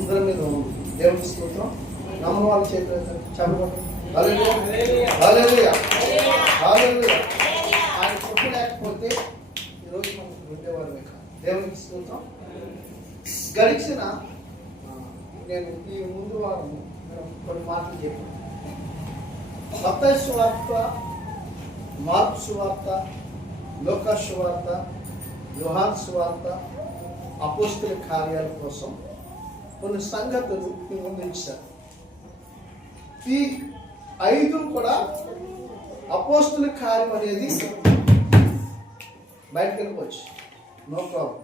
అందరి మీద ఉంది. దేవుని స్తోత్రం. నమ్మని వాళ్ళ చేతులు చెప్పండి. హల్లెలూయా, హల్లెలూయా, హల్లెలూయా. ఆయన కృప లేకపోతే ఈరోజు మనకు ఉండేవారు కాదు. దేవునికి స్తోత్రం. గడిచిన నేను ఈ ముందు వారం కొన్ని మాటలు చెప్పాను. మత్తయి సువార్త, మార్కు సువార్త, లూకా సువార్త, యోహాను సువార్త, అపోస్తలుల కార్యాల కోసం కొన్ని సంగతులు మీ ముందు ఇచ్చారు. ఈ 5 కూడా అపోస్తలుల కార్యం అనేది బయటకు వెళ్ళిపోవచ్చు, నో ప్రాబ్లం.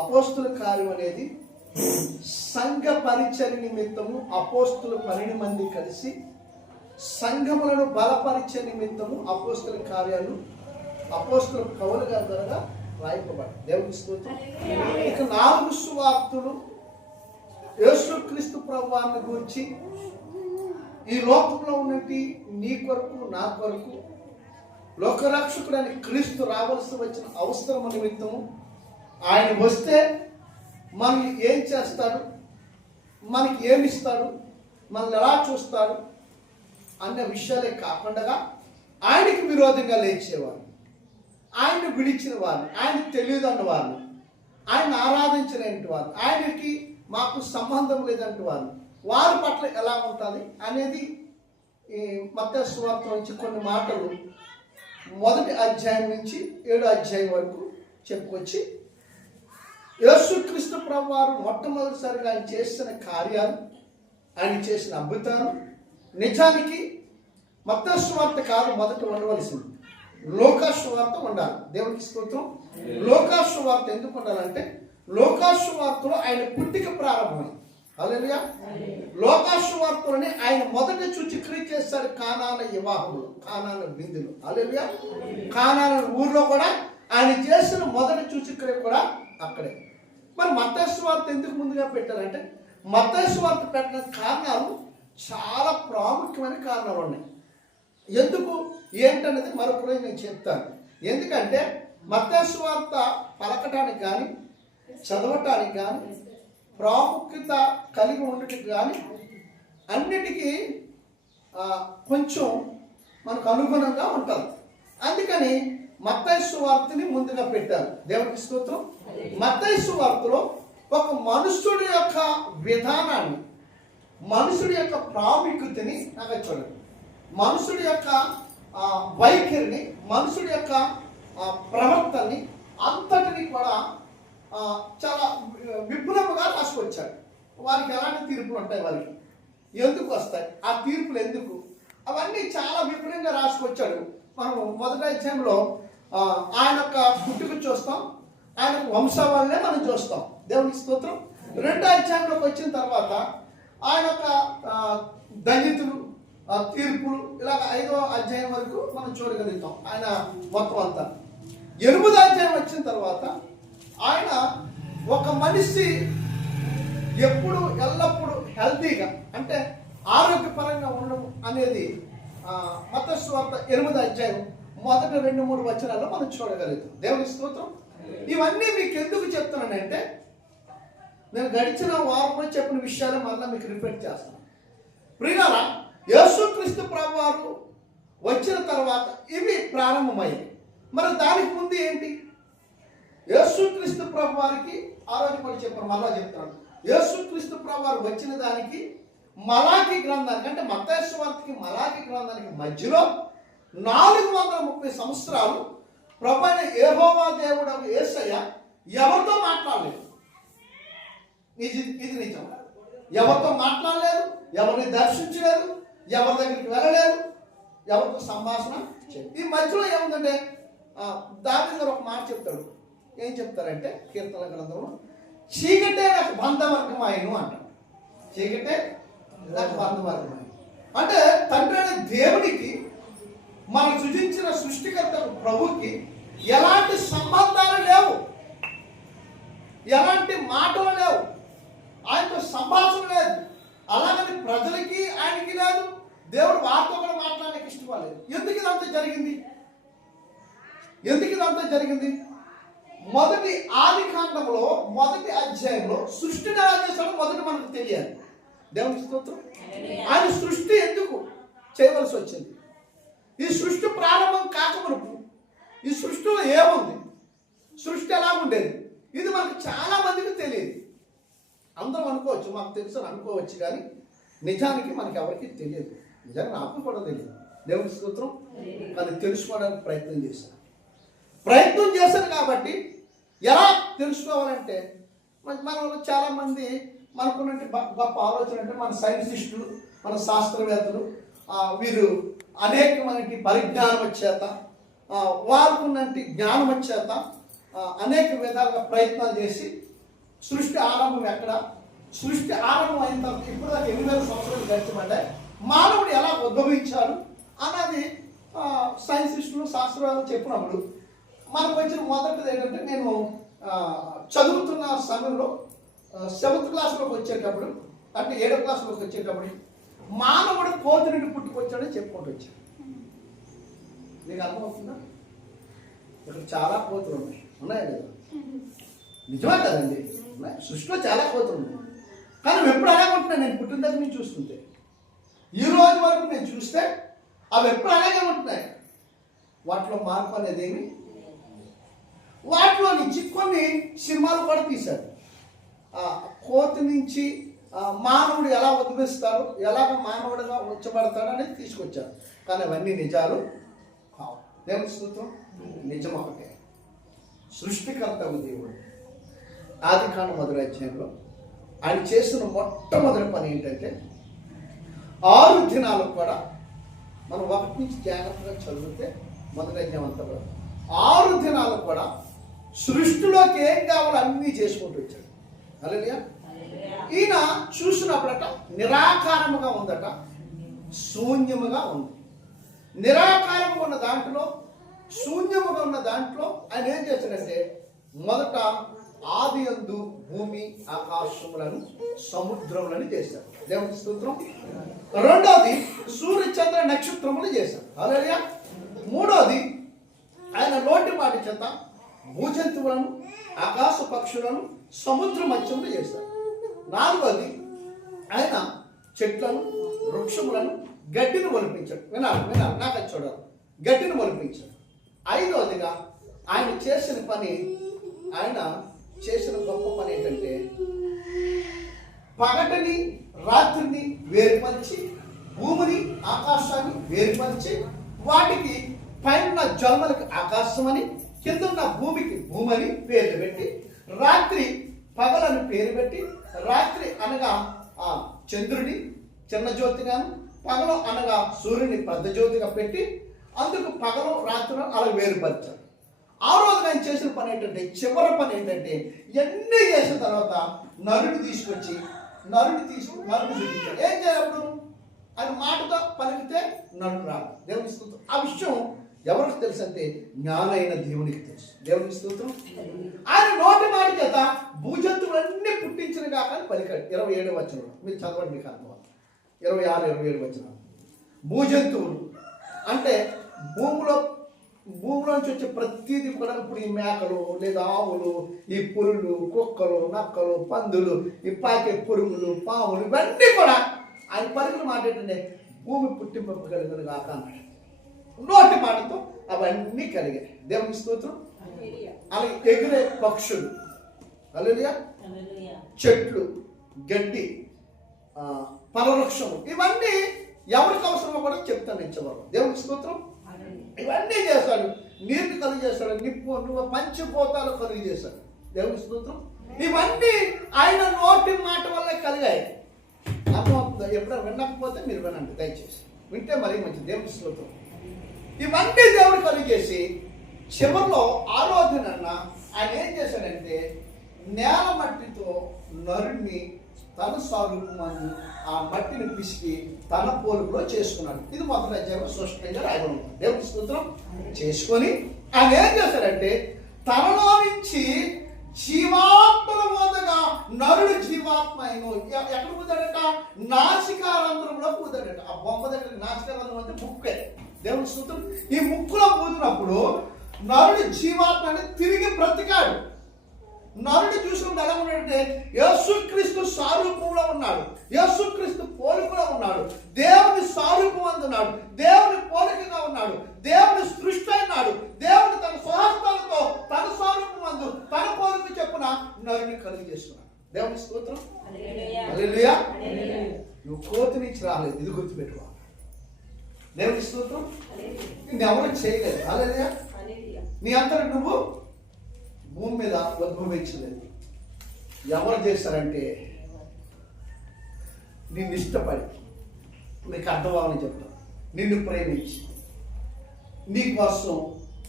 అపోస్తలుల కార్యం అనేది సంఘ పరిచర్య నిమిత్తము అపోస్తలులు 12 మంది కలిసి సంఘములను బలపరిచే నిమిత్తము అపోస్తలుల కార్యాలు అపోస్తలుల పౌలు గారి ద్వారా రాయబడ్డాయి. దేవునికి స్తోత్రం. ఇక 4 సువార్తలు యేసుక్రీస్తు ప్రభువుని గురించి ఈ లోకంలో ఉన్నటి నీ కొరకు నా కొరకు లోకరక్షకుడైన క్రీస్తు రావాల్సి వచ్చిన అవసరం నిమిత్తము ఆయన వస్తే మనల్ని ఏం చేస్తాడు, మనకి ఏమిస్తాడు, మనల్ని ఎలా చూస్తాడు అన్న విషయాలే కాకుండా ఆయనకి విరోధంగా లేచేవారు, ఆయన్ని విడిచిన వారు, ఆయనకు తెలియదన్న వారు, ఆయన ఆరాధించినటువంటి వారు, ఆయనకి మాకు సంబంధం లేదంటే వారి పట్ల ఎలా ఉంటుంది అనేది ఈ మత్తయి సువార్త నుంచి కొన్ని మాటలు 1వ అధ్యాయం నుంచి 7వ అధ్యాయం వరకు చెప్పుకొచ్చి యేసుక్రీస్తు ప్రభువారు మొట్టమొదటిసారిగా ఆయన చేసిన కార్యాలు, ఆయన చేసిన అద్భుతాలు నిజానికి మత్తయి సువార్త కాదు మొదట ఉండవలసింది, లూకా సువార్త ఉండాలి. దేవునికి స్తోత్రం. లూకా సువార్త ఎందుకు ఉండాలంటే లూకా సువార్తలో ఆయన పుట్టిక ప్రారంభమైంది. హల్లెలూయా. లూకా సువార్తలోనే ఆయన మొదట సూచక్రియ చేశాడు కానాన వివాహంలో, కానాన విందులు. హల్లెలూయా. కానాన ఊర్లో కూడా ఆయన చేసిన మొదటి సూచక్రియ కూడా అక్కడే. మరి మత్తయి సువార్త ఎందుకు ముందుగా పెట్టారంటే మత్తయి సువార్త పెట్టిన కారణాలు చాలా ప్రాముఖ్యమైన కారణాలు ఉన్నాయి. ఎందుకు ఏంటనేది మరొక రోజు నేను చెప్తాను. ఎందుకంటే మత్తయి సువార్త పలకటానికి కానీ చదవటానికి కానీ ప్రాముఖ్యత కలిగి ఉండటానికి కానీ అన్నిటికీ కొంచెం మనకు అనుగుణంగా ఉంటుంది. అందుకని మత్తయి సువార్తని ముందుగా పెట్టారు. దేవునికి స్తోత్రం. మత్తయి సువార్తలో ఒక మనుషుడి యొక్క విధానాన్ని, మనుషుడి యొక్క ప్రాముఖ్యతని నాకు చూడండి, మనుషుడి యొక్క వైఖరిని, మనుషుడి యొక్క ప్రవర్తనని అంతటిని కూడా చాలా విపులంగా రాసుకొచ్చాడు. వారికి ఎలాంటి తీర్పులు ఉంటాయి, వారికి ఎందుకు వస్తాయి, ఆ తీర్పులు ఎందుకు, అవన్నీ చాలా విపులంగా రాసుకొచ్చాడు. మనం 1వ అధ్యాయంలో ఆయన యొక్క పుట్టుక చూస్తాం, ఆయన వంశావళినే మనం చూస్తాం. దేవునికి స్తోత్రం. 2వ అధ్యాయంలోకి వచ్చిన తర్వాత ఆయన యొక్క దళితులు, తీర్పులు, ఇలాగ 5వ అధ్యాయం వరకు మనం చూడగలుగుతాం ఆయన మొత్తం అంతా. 8వ అధ్యాయం వచ్చిన తర్వాత ఆయన ఒక మనిషి ఎప్పుడు ఎల్లప్పుడూ హెల్తీగా అంటే ఆరోగ్యపరంగా ఉండడం అనేది మత్తయి సువార్త 8వ అధ్యాయం మొదటి 2-3 వచనాల్లో మనం చూడగలుగుతాం. దేవుని స్తోత్రం. ఇవన్నీ మీకు ఎందుకు చెప్తున్నానంటే నేను గడిచిన వారంలో చెప్పిన విషయాలు మళ్ళీ మీకు రిపీట్ చేస్తాను. ప్రియులారా, యేసుక్రీస్తు ప్రభువారు వచ్చిన తర్వాత ఇవి ప్రారంభమయ్యాయి. మరి దానికి ముందు ఏంటి? యేసుక్రీస్తు ప్రభువారికి ఆ రోజు కూడా చెప్పాను, మళ్ళా చెప్తాను. యేసుక్రీస్తు ప్రభువారు వచ్చిన దానికి మలాకి గ్రంథానికి అంటే మత్తయి సువార్తకి మలాకి గ్రంథానికి మధ్యలో 430 సంవత్సరాలు ప్రభువైన యెహోవా దేవుడు యేసయ్య ఎవరితో మాట్లాడలేదు. ఇది నిజం. ఎవరితో మాట్లాడలేదు, ఎవరిని దర్శించలేదు, ఎవరి దగ్గరికి వెళ్ళలేదు, ఎవరితో సంభాషణ చేయలేదు. ఈ మధ్యలో ఏముందంటే దావీదు గారు ఒక మాట చెప్తాడు. ఏం చెప్తారంటే కీర్తన గ్రంథంలో చీకటే నాకు బంధవర్గం ఆయను అంటాడు. చీకటే నాకు బంధవర్గం ఆయన అంటే తండ్రి అనే దేవునికి, మనం సృజించిన సృష్టికర్త ప్రభుకి ఎలాంటి సంబంధాలు లేవు, ఎలాంటి మాటలు లేవు, ఆయనతో సంభాషణ లేదు. అలాగని ప్రజలకి ఆయనకి లేదు, దేవుడు వారితో కూడా మాట్లాడడానికి ఇష్టపడలేదు. ఎందుకు ఇదంతా జరిగింది? ఎందుకు ఇదంతా జరిగింది? మొదటి ఆది కాండంలో 1వ అధ్యాయంలో సృష్టిని ఎలా చేశాడో మొదట మనకు తెలియాలి. దేవునికి స్తోత్రం. ఆయన సృష్టి ఎందుకు చేయవలసి వచ్చింది? ఈ సృష్టి ప్రారంభం కాకమునుపు ఈ సృష్టిలో ఏముంది, సృష్టి ఎలా ఉండేది, ఇది మనకు చాలా మందికి తెలియదు. అందరం అనుకోవచ్చు, మాకు తెలుసు అనుకోవచ్చు, కానీ నిజానికి మనకి ఎవరికి తెలియదు. నిజానికి నాకు కూడా తెలియదు. దేవుని స్తోత్రం. కానీ తెలుసుకోవడానికి ప్రయత్నం చేశాను కాబట్టి ఎలా తెలుసుకోవాలంటే మనలో చాలామంది మనకున్నట్టు గొప్ప ఆలోచన అంటే మన సైంటిస్టులు, మన శాస్త్రవేత్తలు, వీరు అనేక మనకి పరిజ్ఞానం వచ్చేత, వారికి జ్ఞానం వచ్చేత అనేక విధాలుగా ప్రయత్నాలు చేసి సృష్టి ఆరంభం ఎక్కడ, సృష్టి ఆరంభం అయిన తర్వాత ఇప్పుడు దాకా 8,000 సంవత్సరాలు గడిచిపడ్డాయి, మానవుడు ఎలా ఉద్భవించాడు అన్నది సైంటిస్టులు, శాస్త్రవేత్తలు చెప్పినప్పుడు మనకు వచ్చిన మొదటిది ఏంటంటే, నేను చదువుతున్న సమయంలో 7th క్లాస్లోకి వచ్చేటప్పుడు, అంటే 7వ క్లాస్లోకి వచ్చేటప్పుడు మానవుడు కోతి నుండి పుట్టుకొచ్చాడని చెప్పుకుంటూ వచ్చాడు. మీకు అర్థమవుతుందా? ఇక్కడ చాలా కోతులు ఉన్నాయా లేదా? నిజమే కదండి, సృష్టిలో చాలా కోతులు ఉన్నాయి. కానీ ఎప్పుడు అలాగే ఉంటున్నాయి. నేను పుట్టిన దగ్గర నుంచి చూస్తుంటే ఈ రోజు వరకు నేను చూస్తే అవి ఎప్పుడు అలాగే ఉంటున్నాయి. వాటిలో మార్పు అనేది ఏమి, వాటిలో నుంచి కొన్ని సినిమాలు కూడా తీశారు. కోతి నుంచి మానవుడు ఎలా ఉద్భవిస్తాడు, ఎలాగ మానవుడిగా ఉంచబడతాడు అనేది తీసుకొచ్చారు. కానీ అవన్నీ నిజాలు కావు. దేవుని స్తోత్రం. నిజం ఒకటే, సృష్టికర్తవు దేవుడు. ఆదికాండం 1వ అధ్యాయంలో ఆయన చేస్తున్న మొట్టమొదటి పని ఏంటంటే, 6 దినాలకు కూడా మనం 1 నుంచి జాగ్రత్తగా చదివితే 1వ అధ్యాయం అంతా కూడా 6 దినాలకు కూడా సృష్టిలోకి ఏం కావాలో అన్నీ చేసుకుంటూ వచ్చాడు. హల్లెలూయా. ఈయన చూసినప్పుడట నిరాకారముగా ఉందట, శూన్యముగా ఉంది. నిరాకారముగా ఉన్న దాంట్లో, శూన్యముగా ఉన్న దాంట్లో ఆయన ఏం చేశాడంటే, మొదట ఆది యందు భూమి ఆకాశములను సముద్రములను చేశాడు. దేవుని స్తోత్రం. రెండోది సూర్య చంద్ర నక్షత్రములు చేశాడు. హల్లెలూయా. మూడోది ఆయన నోటి మాట చేత భూజంతువులను, ఆకాశ పక్షులను, సముద్ర మత్స్యములు చేశాడు. నాలుగోది ఆయన చెట్లను, వృక్షములను, గడ్డిని మొలిపించాడు. వినాలి నాకు అది చూడాలి. గడ్డిని మొలిపించాడు. ఐదవదిగా ఆయన చేసిన గొప్ప పని ఏంటంటే, పగటిని రాత్రిని వేరుపరిచి, భూమిని ఆకాశాన్ని వేరుపరిచి, వాటికి పైన జన్మలకి ఆకాశమని, కింద భూమికి భూమని పేర్లు పెట్టి, రాత్రి పగలని పేరు పెట్టి, రాత్రి అనగా చంద్రుని చిన్న జ్యోతిగాను, పగలు అనగా సూర్యుని పెద్ద జ్యోతిగా పెట్టి, అందుకు పగలు రాత్రులు అలా వేరుపరిచారు. ఆ రోజు ఆయన చేసిన పని ఏంటంటే, చివరి పని ఏంటంటే, ఇవన్నీ చేసిన తర్వాత నరుని తీసుకొచ్చి నరుని చూపించాడు. ఏం చేయప్పుడు ఆయన మాటతో పలికితే నరుడు రాదు. దేవుని స్తోత్రం. ఆ విషయం ఎవరికి తెలుసు అంటే, జ్ఞానైన దేవునికి తెలుసు. దేవుని స్తోత్రం. ఆయన నోటి మాట చేత భూజంతువులన్నీ పుట్టించిన కాక పలికాడు. 27వ వచనం మీరు చదవండి, మీకు అర్థం. 26, 27 వచనం. భూజంతువులు అంటే భూమిలోంచి వచ్చే ప్రతిదీ కూడా, ఇప్పుడు ఈ మేకలు లేదా ఆవులు, ఈ పురులు, కుక్కలు, నక్కలు, పందులు, ఈ పాకే పురుగులు, పాములు, ఇవన్నీ కూడా ఆయన పరుగులు మాట్లాడుతుండే భూమి పుట్టింపగలిగిన కాక అన్నాడు. నోటి మాటతో అవన్నీ కలిగాయి. దేవుని స్తోత్రం. అలాగే ఎగిరే పక్షులు, హల్లెలూయా, చెట్లు, గడ్డి, పరవృక్షము, ఇవన్నీ ఎవరికి అవసరమో కూడా చెప్తాను ఇచ్చేవారు. దేవుని స్తోత్రం. ఇవన్నీ చేస్తాడు. నీరు కలుగు చేస్తాడు, నువ్వు పంచిపోతాలు కలుగు చేస్తాడు. దేవుని స్తోత్రం. ఇవన్నీ ఆయన నోటి మాట వల్ల కలిగాయి. అర్థమవుతుందా? ఎప్పుడైనా వినకపోతే మీరు వినండి దయచేసి, వింటే మరీ మంచిది. దేవుని స్తోత్రం. ఇవన్నీ దేవుడు కలిగేసి చివరిలో ఆలోచన ఆయన ఏం చేశాడంటే, నేల మట్టితో నరుణ్ణి తన స్వరూపమాన్ని ఆ మట్టిని పిసికి తన పోలులో చేసుకున్నాడు. ఇది 1వ అధ్యాయంలో స్పష్టంగా రాయబడి ఉంది. దేవుని స్తోత్రం. చేసుకొని ఆయన ఏం చేశాడంటే, తనలో నుంచి జీవాత్మల మోదగా నరుడు జీవాత్మ అయిన ఎక్కడ పూదాడట, నాసికారంధ్రంలో పూదాడట. ఆ బొమ్మ దగ్గర నాసికారంధ్రం అంటే ముక్కే. దేవుని స్తోత్రం. ఈ ముక్కులో పూదినప్పుడు నరుడు జీవాత్మ అనేది తిరిగి బ్రతికాడు. నరుడు చూసినప్పుడు ఎలా ఉన్నాడంటే, యేసుక్రీస్తు స్వరూపం స్తోత్రం. హల్లెలూయా. నువ్వు కోతి నుంచి రాలేదు, ఇది గుర్తుపెట్టుకో. దేవునికి స్తోత్రం. నిన్నెవరు చేయలేదు. హల్లెలూయా. నీ అంతటా నువ్వు భూమి మీద ఉద్భవించలేదు. ఎవరు చేశారంటే నిన్ను ఇష్టపడి, నీకు అర్థమని చెప్తాను, నిన్ను ప్రేమించి నీ కోసం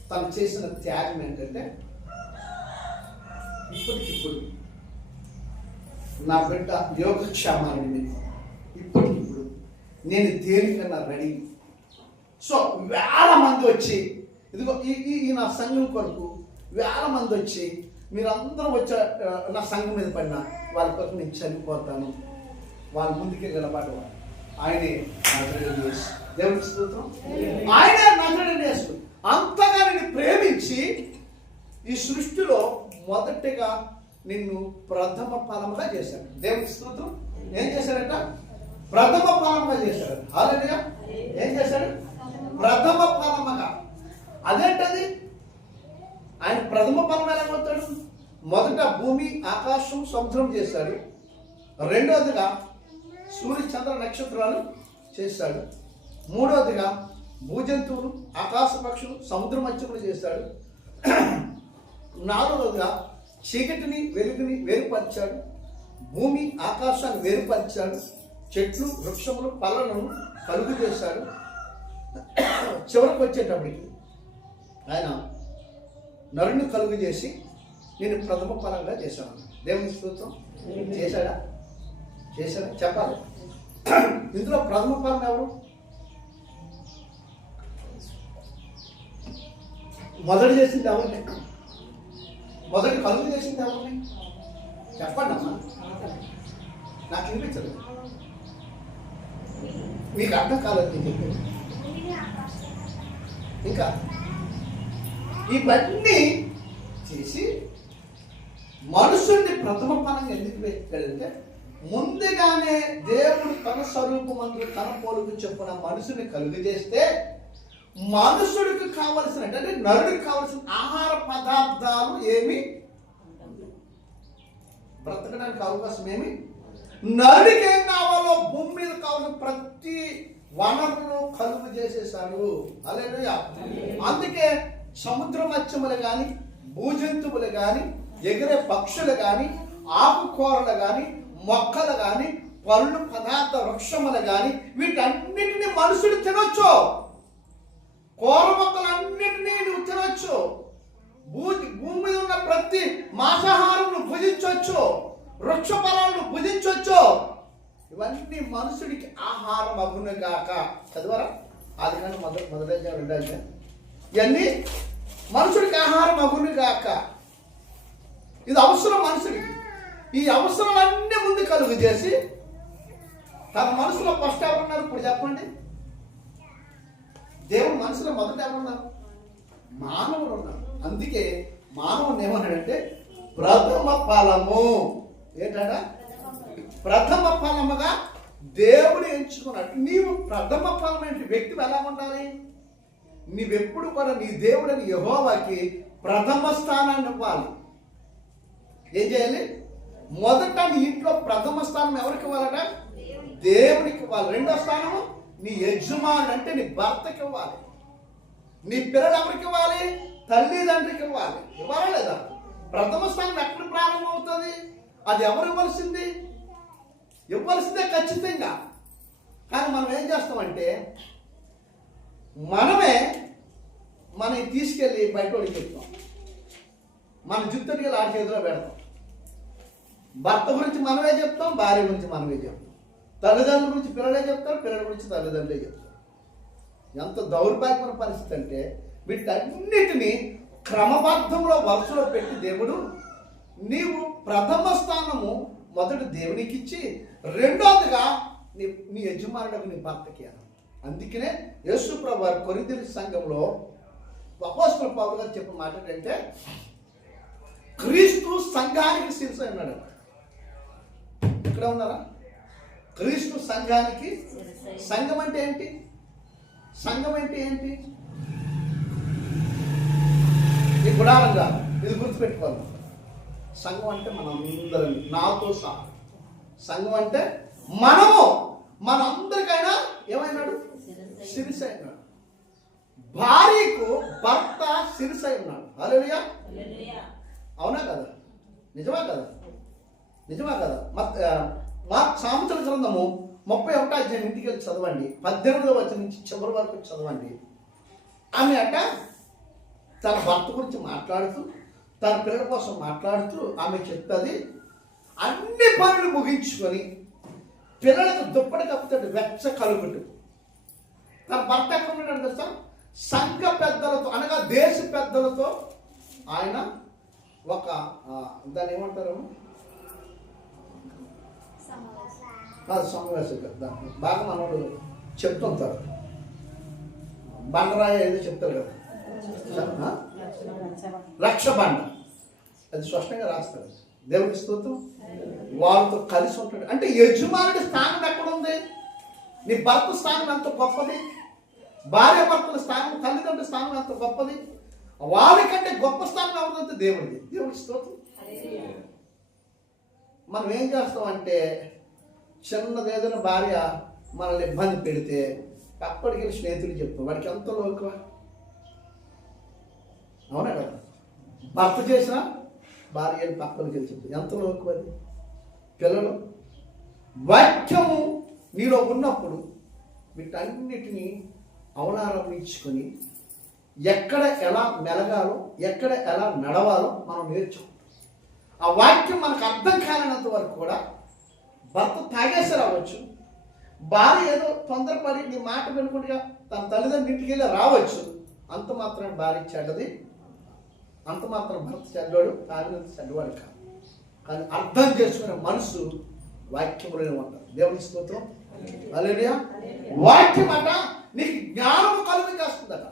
తను చేసిన త్యాగం ఏంటంటే ఇప్పటికిప్పుడు నా బిడ్డ యోగక్షేమాన్ని నిమిత్తం ఇప్పటికిప్పుడు నేను దేనికన్నా రెడీ. సో వేల మంది వచ్చి, ఇదిగో ఈ నా సంఘం కొరకు వేల మంది వచ్చి మీరందరూ వచ్చే నా సంఘం మీద పడిన వాళ్ళ కొరకు నేను చనిపోతాను, వాళ్ళ ముందుకే నిలబడి ఆయనే నజరేయుడైన యేసు. దేవునికి స్తోత్రం. ఆయనే నజరేయుడైన యేసు. అంతగా నిన్ను ప్రేమించి ఈ సృష్టిలో మొదటిగా నిన్ను ప్రథమ ఫలముగా చేశాడు. దేవునికి స్తోత్రం. ఏం చేశాడట? ప్రథమ ఫలముగా చేశాడు. హల్లెలూయా. ఏం చేశాడు? ప్రథమ ఫలముగా. అదేంటది? ఆయన ప్రథమ ఫలం ఎలా కొడతాడు? మొదట భూమి, ఆకాశం, సముద్రం చేశాడు. రెండవదిగా సూర్య చంద్ర నక్షత్రాలు చేశాడు. మూడవదిగా భూజంతువులు, ఆకాశ పక్షులు, సముద్ర మత్స్యములు చేశాడు. నాలుగవదిగా చీకటిని వెలుగుని వేరుపరిచాడు. భూమి ఆకాశాన్ని వేరుపరిచాడు. చెట్లు, వృక్షములు, పళ్ళను కలుగు చేశాడు. చివరికి వచ్చేటప్పటికి ఆయన నరుని కలుగు చేసి నేను ప్రథమ ఫలంగా చేశాను. దేవుని స్తోత్రం. చేశాడా? చెప్పాలి. ఇందులో ప్రథమ ఫలం ఎవరు? మొదటి చేసింది ఎవరిని? మొదటి కలుగు చేసింది ఎవరిని? చెప్పండి అమ్మా, నాకు వినిపించదు. మీకు అర్థం కాలేదు నేను చెప్పేది. ఇంకా ఇవన్నీ చేసి మనుషుల్ని ప్రథమ ఫలంగా ఎందుకు పెట్టాడంటే, ముందుగానే దేవుడు తన స్వరూపమందు తన పోలుకు చెప్పున మనుషుని కలుగు చేస్తే మనుషుడికి కావలసిన అంటే నరుడికి కావలసిన ఆహార పదార్థాలు ఏమి బ్రతకడానికి అవకాశం ఏమి, నరుడికి ఏం కావాలో భూమి మీద కావాల్సిన ప్రతి వనరులు కలుగు చేసేసాడు. హల్లెలూయా. అందుకే సముద్ర మత్స్యములు కానీ, భూజంతువులు కానీ, ఎగిరే పక్షులు కానీ, ఆకుకూరలు కానీ, మొక్కలు కానీ, పళ్ళు పదార్థ వృక్షములు కానీ, వీటన్నిటిని మనుషుడు తినొచ్చు. కూర మొక్కలన్నిటినీ నువ్వు తినొచ్చు. భూమి మీద ఉన్న ప్రతి మాంసాహారం భుజించవచ్చు. వృక్ష ఫలాలను భుజించవచ్చు. ఇవన్నీ మనుషుడికి ఆహారం అగును గాక. చదివారా? అది కానీ మొదటి రెండో ఇవన్నీ మనుషుడికి ఆహారం అగును గాక. ఇది అవసరం మనుషుడికి. ఈ అవసరాలన్నీ ముందు కలుగు చేసి తన మనసులో ఫస్ట్ ఎవరున్నారు? ఇప్పుడు చెప్పండి. దేవుడు మనసులో మొదట ఎవరున్నారు? మానవుడు ఉన్నారు. అందుకే మానవుని ఏమన్నాడంటే ప్రథమ ఫలము. ఏంటంట? ప్రథమ ఫలముగా దేవుడు ఎంచుకున్నాడు. నీవు ప్రథమ ఫలం ఏంటి? వ్యక్తి ఎలా ఉండాలి? నీవెప్పుడు కూడా నీ దేవుడని యెహోవాకి ప్రథమ స్థానాన్ని ఇవ్వాలి. ఏం చేయాలి? మొదట నీ ఇంట్లో ప్రథమ స్థానం ఎవరికి ఇవ్వాలట? దేవుడికి ఇవ్వాలి. రెండో స్థానము నీ యజమాని అంటే నీ భర్తకి ఇవ్వాలి. నీ పిల్లలు ఎవరికి ఇవ్వాలి? తల్లిదండ్రికి ఇవ్వాలి. ఇవ్వాలా లేదా? ప్రథమ స్థానం ఎక్కడ ప్రారంభం అవుతుంది? అది ఎవరు ఇవ్వాల్సింది? ఇవ్వాల్సిందే ఖచ్చితంగా. కానీ మనం ఏం చేస్తామంటే మనకి తీసుకెళ్ళి బయట వాళ్ళకి చెప్తాం. మన జుట్టుకి ఆడి చేతిలో పెడతాం. భర్త గురించి మనమే చెప్తాం, భార్య గురించి మనమే చెప్తాం. తల్లిదండ్రుల గురించి పిల్లలే చెప్తారు, పిల్లల గురించి తల్లిదండ్రులే చెప్తారు. ఎంత దౌర్భాగ్యమైన పరిస్థితి అంటే వీటన్నిటినీ క్రమబద్ధంలో వరుసలో పెట్టి దేవుడు నీవు ప్రథమ స్థానము మొదటి దేవునికి ఇచ్చి రెండోదిగా నీ యజమానులకు నీ భర్తకి. అందుకనే యేసు ప్రభువు వారు కొరింథీ సంఘంలో అపోస్తలుడైన పౌలు గారు చెప్పిన మాట ఏంటంటే క్రీస్తు సంఘానికి శిరస్సు అన్నాడు. ఇక్కడ ఉన్నారా? క్రీస్తు సంఘానికి. సంఘం అంటే ఏంటి? సంఘం అంటే ఏంటి? ఈ గుడారంగా ఇది గుర్తుపెట్టుకోవాలి. సంఘం అంటే మనందరం, నాతో సహా సంఘం అంటే మనము, మనందరికైనా ఏమైనాడు? శిరస్సు అయినాడు. భార్యకు భర్త శిరస్సు అయి ఉన్నాడు. హల్లెలూయా. అవునా కదా? నిజమా కదా? నిజమా కదా? సామెతల గ్రంథము 31వ అధ్యాయం ఇంటికి వెళ్ళి చదవండి. 18వ వచనం నుంచి చివరి వరకు చదవండి. ఆమె అట తన భర్త గురించి మాట్లాడుతూ, తన పిల్లల కోసం మాట్లాడుతూ ఆమె చెప్తుంది, అన్ని పనులు ముగించుకొని పిల్లలకు దుప్పటి కప్పుతాడు వెచ్చ కలుగుతూ. తన భర్త ఎక్కడ ఉన్నాడు తెలుసా? సంఘ పెద్దలతో అనగా దేశ పెద్దలతో ఆయన ఒక దాన్ని ఏమంటారు? సమావేశం. బాగా మనోడు చెప్తుంటారు, బండరాయ ఏదో చెప్తారు కదా, లక్ష బండ, అది స్పష్టంగా రాస్తారు. దేవుడికి స్తోత్రం. వాళ్ళతో కలిసి ఉంటాడు. అంటే యజమానుడి స్థానం ఎక్కడుంది? నీ భర్త స్థానం ఎంత గొప్పది, భార్య భర్తల స్థానం, తల్లిదండ్రుల స్థానం ఎంత గొప్పది. వాళ్ళకంటే గొప్ప స్థానం ఎవరిదంటే దేవుడిది. దేవుడికి స్తోత్రం. మనం ఏం చేస్తామంటే, చిన్నది ఏదైనా భార్య మనల్ని ఇబ్బంది పెడితే పక్కడికి వెళ్ళి స్నేహితులు చెప్తాం, వాడికి ఎంత లోకువ. అవునా కదా? భర్త చేసిన భార్య వెళ్ళి పక్కడికి వెళ్ళి చెప్తాం, ఎంత లోకువ అది. పిల్లలు, వాక్యము నీలో ఉన్నప్పుడు వీటన్నిటినీ అవలంబించుకొని ఎక్కడ ఎలా మెలగాలో, ఎక్కడ ఎలా నడవాలో మనం నేర్చుకుంటాం. ఆ వాక్యం మనకు అర్థం కాలేనంత వరకు కూడా భర్త తాగేసి రావచ్చు, భార్య ఏదో తొందరపడి నీ మాట వినుకుంటుగా తన తల్లిదండ్రుల ఇంటికి వెళ్ళి రావచ్చు. అంత మాత్రం భార్య చెడ్డది, అంత మాత్రం భర్త చెడ్డవాడు, తాగినంత చెడ్డవాడు కాదు. కానీ అర్థం చేసుకునే మనసు వాక్యములోనే ఉంటారు. దేవుని స్తోత్రం. హల్లెలూయా. వాక్యం అట నీకు జ్ఞానము కలుగు చేస్తుందట.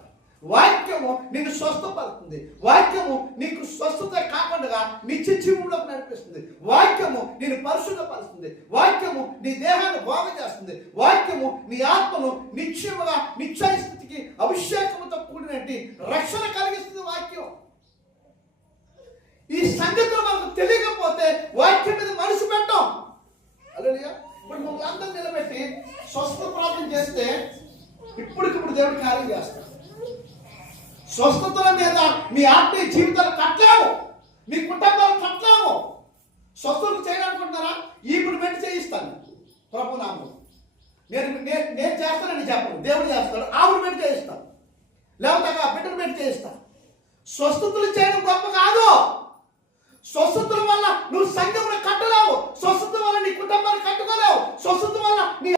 వాక్యము నిన్ను స్వస్థపడుతుంది. వాక్యము నీకు స్వస్థత కాకుండా నిత్య జీవంలోకి నడిపిస్తుంది. వాక్యము నిన్ను పరిశుద్ధపరుస్తుంది. వాక్యము నీ దేహాన్ని బాగు చేస్తుంది. వాక్యము నీ ఆత్మను నిత్యముగా నిశ్చయ స్థితికి అభిషేకముతో కూడినట్టు రక్షణ కలిగిస్తుంది వాక్యం. ఈ సంగతులు మనకు తెలియకపోతే వాక్యం మీద మనసు పెట్టాం. హల్లెలూయా. ఇప్పుడు నువ్వు అందరం నిలబెట్టి స్వస్థత ప్రార్థన చేస్తే ఇప్పటికిప్పుడు దేవుడు కార్యం చేస్తాడు. స్వస్థతల మీద మీ ఆత్మీయ జీవితాలు కట్టలేము, మీ కుటుంబాలు కట్టలేము. స్వస్థతలు చేయాలనుకుంటున్నారా? ఇప్పుడు పెట్టి చేయిస్తాను ప్రభు నామం. నేను చేస్తానని చెప్పను, దేవుడు చేస్తాడు. ఆవిడ పెట్టి చేయిస్తాను, లేకపోతే ఆ బిడ్డను పెట్టి చేయిస్తాను. స్వస్థతలు చేయడం గొప్ప కాదు. స్వస్థతల వల్ల నువ్వు సంఘంలో కట్టలేవు. స్వస్థత వల్ల నీ కుటుంబాన్ని కట్టుకోలేవు. స్వస్థత వల్ల నీ